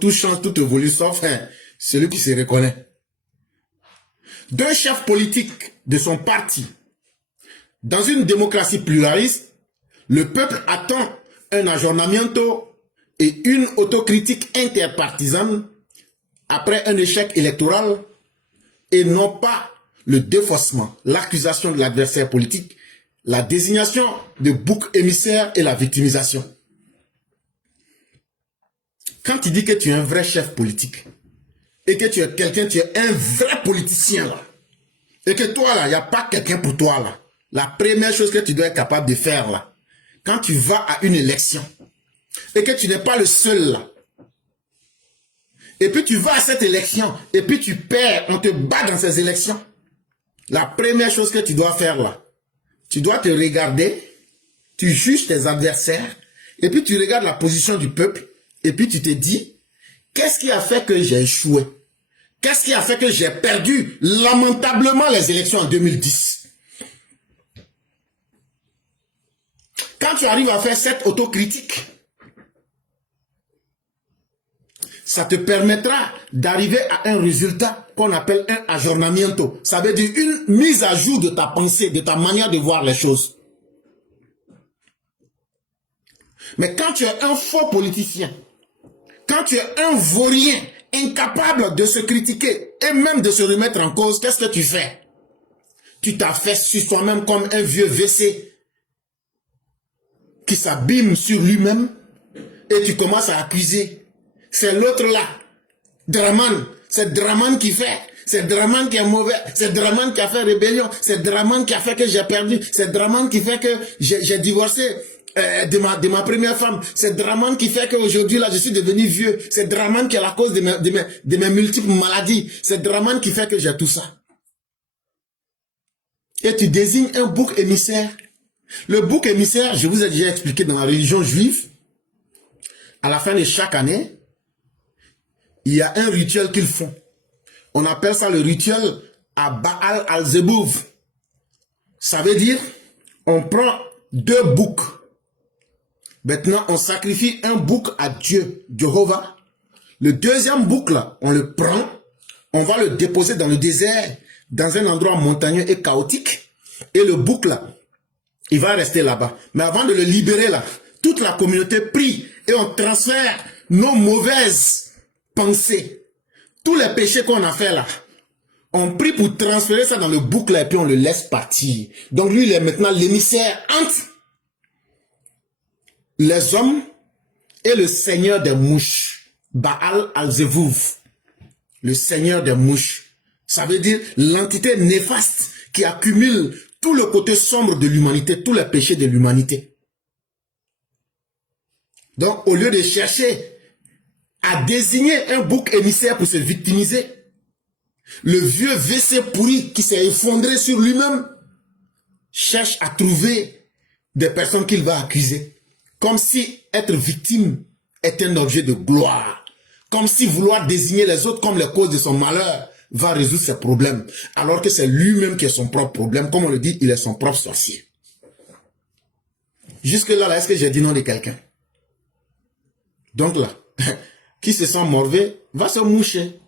tout change, tout évolue, sauf celui qui se reconnaît. D'un chef politique de son parti, dans une démocratie pluraliste, le peuple attend un aggiornamento et une autocritique interpartisane après un échec électoral et non pas le défaussement, l'accusation de l'adversaire politique, la désignation de bouc émissaire et la victimisation. Quand tu dis que tu es un vrai chef politique et que tu es quelqu'un, tu es un vrai politicien là, et que toi là, il n'y a pas quelqu'un pour toi là, la première chose que tu dois être capable de faire là, quand tu vas à une élection et que tu n'es pas le seul là, et puis tu vas à cette élection et puis tu perds, on te bat dans ces élections, la première chose que tu dois faire là, tu dois te regarder, tu juges tes adversaires et puis tu regardes la position du peuple et puis tu te dis, qu'est-ce qui a fait que j'ai échoué? Qu'est-ce qui a fait que j'ai perdu lamentablement les élections en 2010? Quand tu arrives à faire cette autocritique, ça te permettra d'arriver à un résultat qu'on appelle un aggiornamento. Ça veut dire une mise à jour de ta pensée, de ta manière de voir les choses. Mais quand tu es un faux politicien, quand tu es un vaurien, incapable de se critiquer et même de se remettre en cause, qu'est-ce que tu fais? Tu t'affaisses sur toi-même comme un vieux WC qui s'abîme sur lui-même et tu commences à accuser. C'est l'autre là, Draman, c'est Draman qui fait, c'est Draman qui est mauvais, c'est Draman qui a fait rébellion, c'est Draman qui a fait que j'ai perdu, c'est Draman qui fait que j'ai divorcé de ma première femme, c'est Draman qui fait qu'aujourd'hui là je suis devenu vieux, c'est Draman qui est la cause de mes multiples maladies, c'est Draman qui fait que j'ai tout ça. Et tu désignes un bouc émissaire. Le bouc émissaire, je vous ai déjà expliqué dans la religion juive, à la fin de chaque année, il y a un rituel qu'ils font. On appelle ça le rituel à Baal al-Zebouv. Ça veut dire, on prend 2 boucs. Maintenant, on sacrifie un bouc à Dieu, Jéhovah. Le deuxième bouc, là, on le prend, on va le déposer dans le désert, dans un endroit montagneux et chaotique. Et le bouc, là, il va rester là-bas. Mais avant de le libérer, là, toute la communauté prie et on transfère nos mauvaises pensées, tous les péchés qu'on a fait là, on prie pour transférer ça dans le bouc là et puis on le laisse partir. Donc lui, il est maintenant l'émissaire entre les hommes et le seigneur des mouches, Baal al-Zevouv, le seigneur des mouches. Ça veut dire l'entité néfaste qui accumule tout le côté sombre de l'humanité, tous les péchés de l'humanité. Donc au lieu de chercher à désigner un bouc émissaire pour se victimiser, le vieux WC pourri qui s'est effondré sur lui-même cherche à trouver des personnes qu'il va accuser. Comme si être victime est un objet de gloire. Comme si vouloir désigner les autres comme les causes de son malheur va résoudre ses problèmes. Alors que c'est lui-même qui est son propre problème. Comme on le dit, il est son propre sorcier. Jusque là, est-ce que j'ai dit non de quelqu'un? Donc là, qui se sent mauvais va se moucher.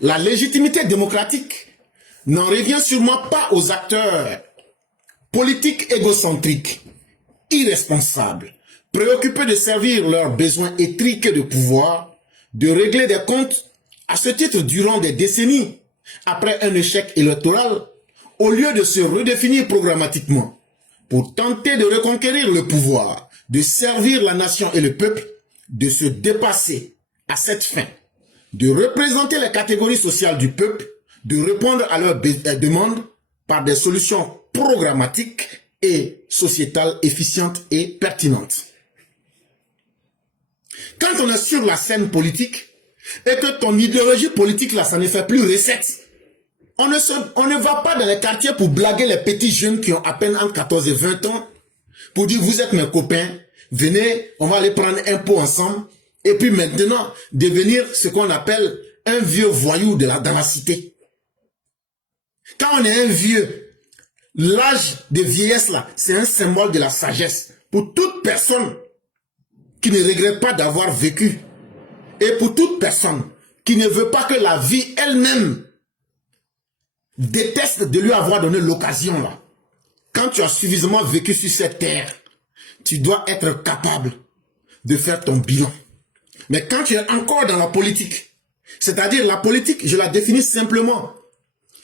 La légitimité démocratique n'en revient sûrement pas aux acteurs politiques égocentriques, irresponsables, préoccupés de servir leurs besoins étriqués de pouvoir, de régler des comptes. À ce titre, durant des décennies, après un échec électoral, au lieu de se redéfinir programmatiquement pour tenter de reconquérir le pouvoir, de servir la nation et le peuple, de se dépasser à cette fin, de représenter les catégories sociales du peuple, de répondre à leurs demandes par des solutions programmatiques et sociétales efficientes et pertinentes. Quand on est sur la scène politique et que ton idéologie politique là, ça ne fait plus recette, on ne va pas dans les quartiers pour blaguer les petits jeunes qui ont à peine entre 14 et 20 ans pour dire vous êtes mes copains, venez, on va aller prendre un pot ensemble et puis maintenant devenir ce qu'on appelle un vieux voyou dans la cité. Quand on est un vieux, l'âge de vieillesse là, c'est un symbole de la sagesse pour toute personne qui ne regrette pas d'avoir vécu Et pour toute personne qui ne veut pas que la vie elle-même déteste de lui avoir donné l'occasion là. Quand tu as suffisamment vécu sur cette terre, tu dois être capable de faire ton bilan. Mais quand tu es encore dans la politique, c'est-à-dire la politique, je la définis simplement,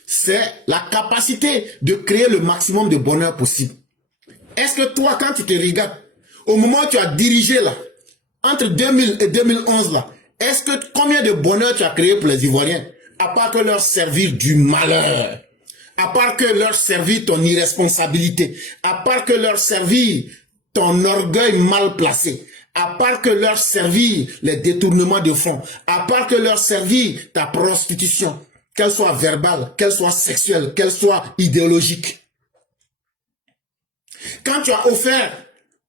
c'est la capacité de créer le maximum de bonheur possible. Est-ce que toi, quand tu te regardes, au moment où tu as dirigé là, entre 2000 et 2011 là, est-ce que combien de bonheur tu as créé pour les Ivoiriens? À part que leur servir du malheur, à part que leur servir ton irresponsabilité, à part que leur servir ton orgueil mal placé, à part que leur servir les détournements de fonds, à part que leur servir ta prostitution, qu'elle soit verbale, qu'elle soit sexuelle, qu'elle soit idéologique. Quand tu as offert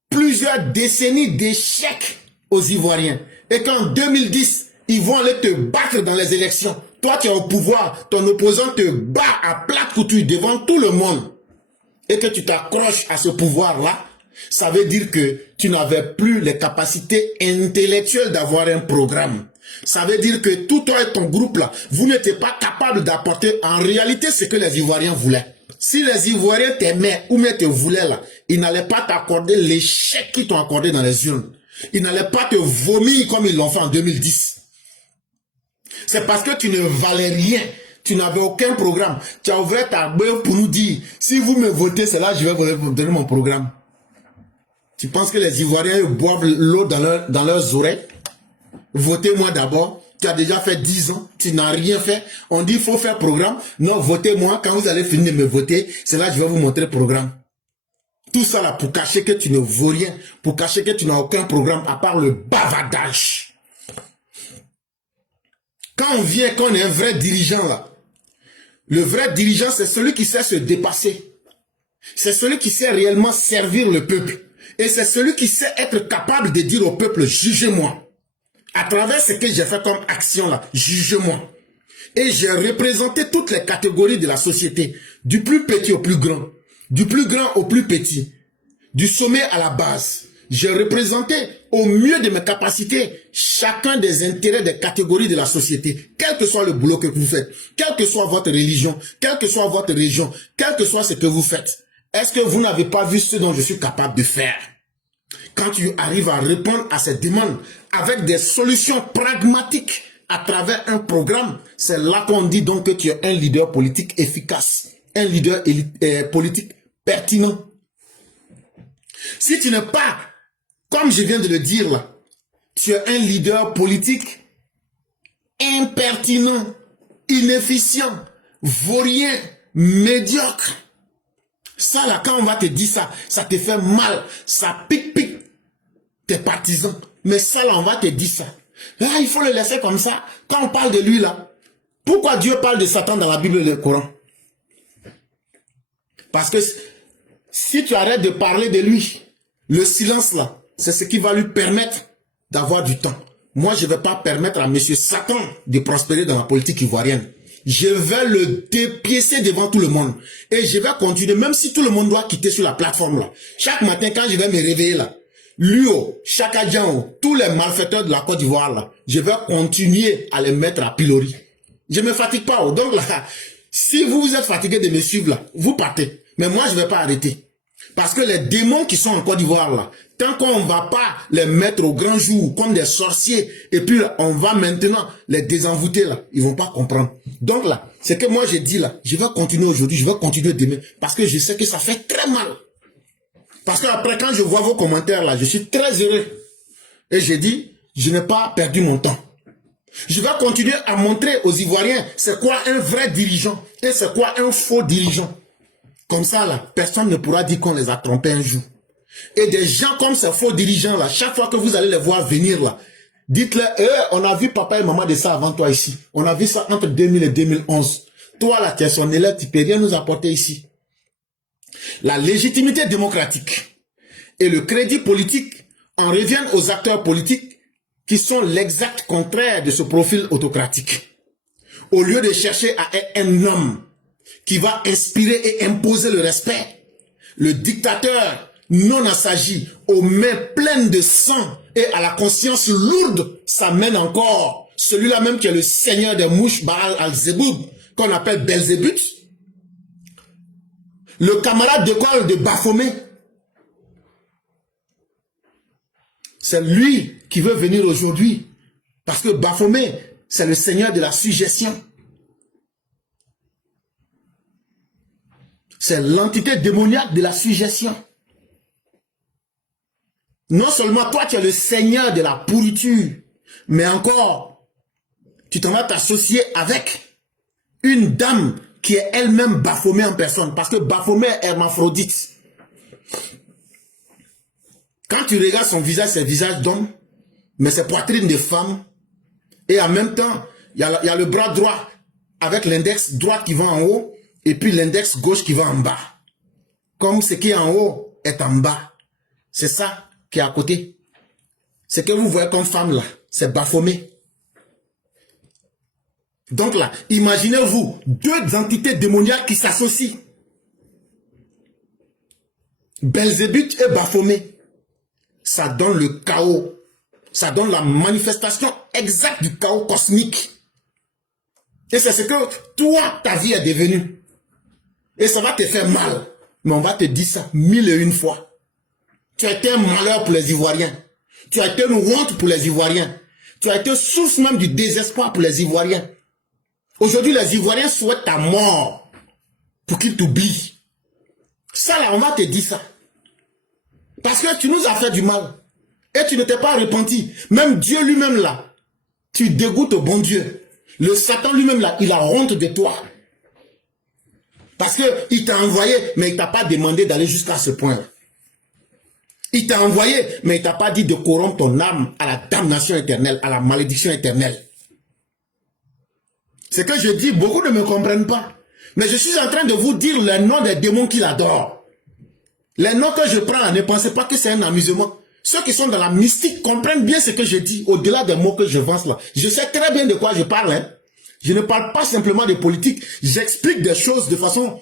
plusieurs décennies d'échecs aux Ivoiriens et qu'en 2010, ils vont aller te battre dans les élections, toi qui es au pouvoir, ton opposant te bat à plate couture devant tout le monde et que tu t'accroches à ce pouvoir-là, ça veut dire que tu n'avais plus les capacités intellectuelles d'avoir un programme. Ça veut dire que tout toi et ton groupe-là, vous n'étiez pas capable d'apporter en réalité ce que les Ivoiriens voulaient. Si les Ivoiriens t'aimaient ou bien te voulaient là, ils n'allaient pas t'accorder l'échec qu'ils t'ont accordé dans les urnes. Ils n'allaient pas te vomir comme ils l'ont fait en 2010. C'est parce que tu ne valais rien. Tu n'avais aucun programme. Tu as ouvert ta bouche pour nous dire, si vous me votez, c'est là que je vais vous donner mon programme. Tu penses que les Ivoiriens boivent l'eau dans leurs oreilles? Votez-moi d'abord. Tu as déjà fait 10 ans, tu n'as rien fait. On dit, il faut faire programme. Non, votez-moi. Quand vous allez finir de me voter, c'est là que je vais vous montrer le programme. Tout ça là pour cacher que tu ne vaux rien, pour cacher que tu n'as aucun programme à part le bavardage. Quand on vient, quand on est un vrai dirigeant là, le vrai dirigeant c'est celui qui sait se dépasser. C'est celui qui sait réellement servir le peuple. Et c'est celui qui sait être capable de dire au peuple, jugez-moi. À travers ce que j'ai fait comme action là, jugez-moi. Et j'ai représenté toutes les catégories de la société, du plus petit au plus grand, du plus grand au plus petit, du sommet à la base. J'ai représenté au mieux de mes capacités chacun des intérêts des catégories de la société, quel que soit le boulot que vous faites, quelle que soit votre religion, quelle que soit votre région, quel que soit ce que vous faites. Est-ce que vous n'avez pas vu ce dont je suis capable de faire? Quand tu arrives à répondre à ces demandes avec des solutions pragmatiques à travers un programme, c'est là qu'on dit donc que tu es un leader politique efficace, un leader politique pertinent. Si tu n'es pas, comme je viens de le dire là, tu es un leader politique impertinent, inefficient, vaurien, médiocre. Ça là, quand on va te dire ça, ça te fait mal, ça pique tes partisans. Mais ça là, on va te dire ça. Là, il faut le laisser comme ça. Quand on parle de lui là, pourquoi Dieu parle de Satan dans la Bible et le Coran? Parce que si tu arrêtes de parler de lui, le silence là, c'est ce qui va lui permettre d'avoir du temps. Moi, je ne vais pas permettre à monsieur Satan de prospérer dans la politique ivoirienne. Je vais le dépiécer devant tout le monde. Et je vais continuer, même si tout le monde doit quitter sur la plateforme là. Chaque matin, quand je vais me réveiller là, Luo, Chaka Djan, tous les malfaiteurs de la Côte d'Ivoire là, je vais continuer à les mettre à pilori. Je ne me fatigue pas. Donc là, si vous êtes fatigué de me suivre là, vous partez. Mais moi, je ne vais pas arrêter. Parce que les démons qui sont en Côte d'Ivoire là, tant qu'on ne va pas les mettre au grand jour comme des sorciers, et puis là, on va maintenant les désenvoûter là, ils ne vont pas comprendre. Donc là, c'est que moi j'ai dit là, je vais continuer aujourd'hui, je vais continuer demain, parce que je sais que ça fait très mal. Parce que après, quand je vois vos commentaires là, je suis très heureux. Et j'ai dit, je n'ai pas perdu mon temps. Je vais continuer à montrer aux Ivoiriens c'est quoi un vrai dirigeant et c'est quoi un faux dirigeant. Comme ça, là, personne ne pourra dire qu'on les a trompés un jour. Et des gens comme ces faux dirigeants, là, chaque fois que vous allez les voir venir, là, dites-leur, on a vu papa et maman de ça avant toi ici. On a vu ça entre 2000 et 2011. Toi, là, tu es son élève, tu ne peux rien nous apporter ici. La légitimité démocratique et le crédit politique en reviennent aux acteurs politiques qui sont l'exact contraire de ce profil autocratique. Au lieu de chercher à être un homme qui va inspirer et imposer le respect, le dictateur non assagi, aux mains pleines de sang Et à la conscience lourde, ça mène encore celui-là même qui est le seigneur des mouches, Baal al-Zeboub, qu'on appelle Belzébuth. Le camarade d'école de Baphomet. C'est lui qui veut venir aujourd'hui. Parce que Baphomet, c'est le seigneur de la suggestion. C'est l'entité démoniaque de la suggestion. Non seulement toi, tu es le seigneur de la pourriture, mais encore, tu t'en vas t'associer avec une dame qui est elle-même Baphomet en personne. Parce que Baphomet est hermaphrodite. Quand tu regardes son visage, c'est visage d'homme, mais c'est poitrine de femme. Et en même temps, il y a le bras droit avec l'index droit qui va en haut et puis l'index gauche qui va en bas. Comme ce qui est en haut est en bas. C'est ça qui est à côté. Ce que vous voyez comme femme là, c'est Baphomet. Donc là, imaginez-vous deux entités démoniaques qui s'associent. Belzébuth et Baphomet. Ça donne le chaos. Ça donne la manifestation exacte du chaos cosmique. Et c'est ce que toi, ta vie est devenue. Et ça va te faire mal. Mais on va te dire ça 1001 fois. Tu as été un malheur pour les Ivoiriens. Tu as été une honte pour les Ivoiriens. Tu as été source même du désespoir pour les Ivoiriens. Aujourd'hui, les Ivoiriens souhaitent ta mort pour qu'ils t'oublient. Ça là, on va te dire ça. Parce que tu nous as fait du mal. Et tu ne t'es pas repenti. Même Dieu lui-même là, tu dégoûtes au bon Dieu. Le Satan lui-même là, il a honte de toi. Parce qu'il t'a envoyé, mais il t'a pas demandé d'aller jusqu'à ce point. Il t'a envoyé, mais il t'a pas dit de corrompre ton âme à la damnation éternelle, à la malédiction éternelle. Ce que je dis, beaucoup ne me comprennent pas. Mais je suis en train de vous dire les noms des démons qu'il adore. Les noms que je prends, ne pensez pas que c'est un amusement. Ceux qui sont dans la mystique comprennent bien ce que je dis, au-delà des mots que je vance là. Je sais très bien de quoi je parle. Hein. Je ne parle pas simplement de politique. J'explique des choses de façon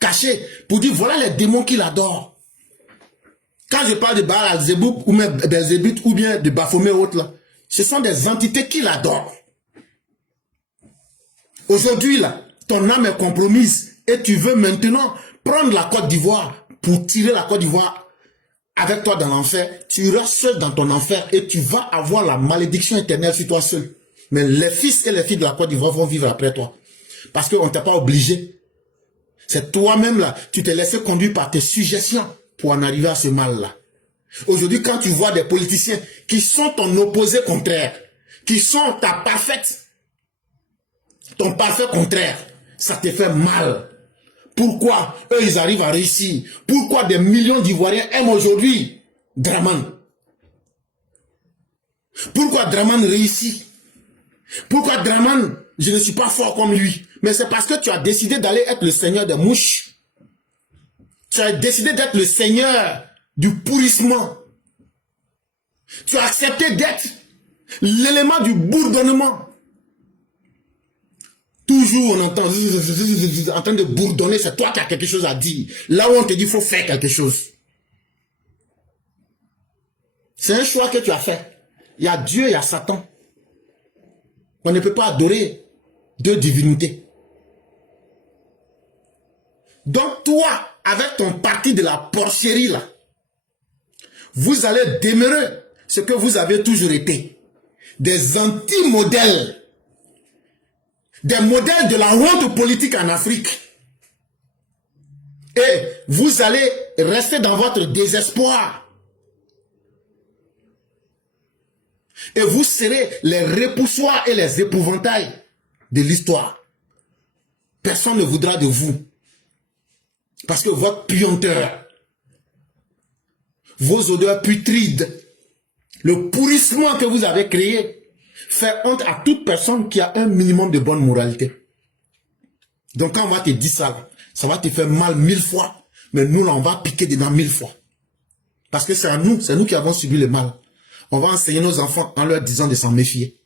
cachée pour dire voilà les démons qu'il adore. Quand je parle de Baal al-Zeboub ou même Belzébuth ou bien de Baphomet ou autre là, ce sont des entités qu'il adore. Aujourd'hui là, ton âme est compromise et tu veux maintenant prendre la Côte d'Ivoire pour tirer la Côte d'Ivoire avec toi dans l'enfer. Tu iras seul dans ton enfer et tu vas avoir la malédiction éternelle sur toi seul. Mais les fils et les filles de la Côte d'Ivoire vont vivre après toi. Parce qu'on ne t'a pas obligé. C'est toi-même là, tu t'es laissé conduire par tes suggestions pour en arriver à ce mal-là. Aujourd'hui, quand tu vois des politiciens qui sont ton opposé contraire, qui sont ton parfait contraire, ça te fait mal. Pourquoi eux, ils arrivent à réussir? Pourquoi des millions d'Ivoiriens aiment aujourd'hui Dramane? Pourquoi Dramane réussit? Pourquoi Dramane, je ne suis pas fort comme lui? Mais c'est parce que tu as décidé d'aller être le seigneur des mouches. Tu as décidé d'être le seigneur du pourrissement. Tu as accepté d'être l'élément du bourdonnement. Toujours on entend en train de bourdonner, c'est toi qui as quelque chose à dire. Là où on te dit qu'il faut faire quelque chose. C'est un choix que tu as fait. Il y a Dieu et il y a Satan. On ne peut pas adorer deux divinités. Donc toi, avec ton parti de la porcherie là, vous allez demeurer ce que vous avez toujours été. Des anti-modèles. Des modèles de la honte politique en Afrique. Et vous allez rester dans votre désespoir. Et vous serez les repoussoirs et les épouvantails de l'histoire. Personne ne voudra de vous. Parce que votre puanteur, vos odeurs putrides, le pourrissement que vous avez créé, fait honte à toute personne qui a un minimum de bonne moralité. Donc quand on va te dire ça, ça va te faire mal 1000 fois. Mais nous, là, on va piquer dedans 1000 fois. Parce que c'est nous qui avons subi le mal. On va enseigner nos enfants en leur disant de s'en méfier.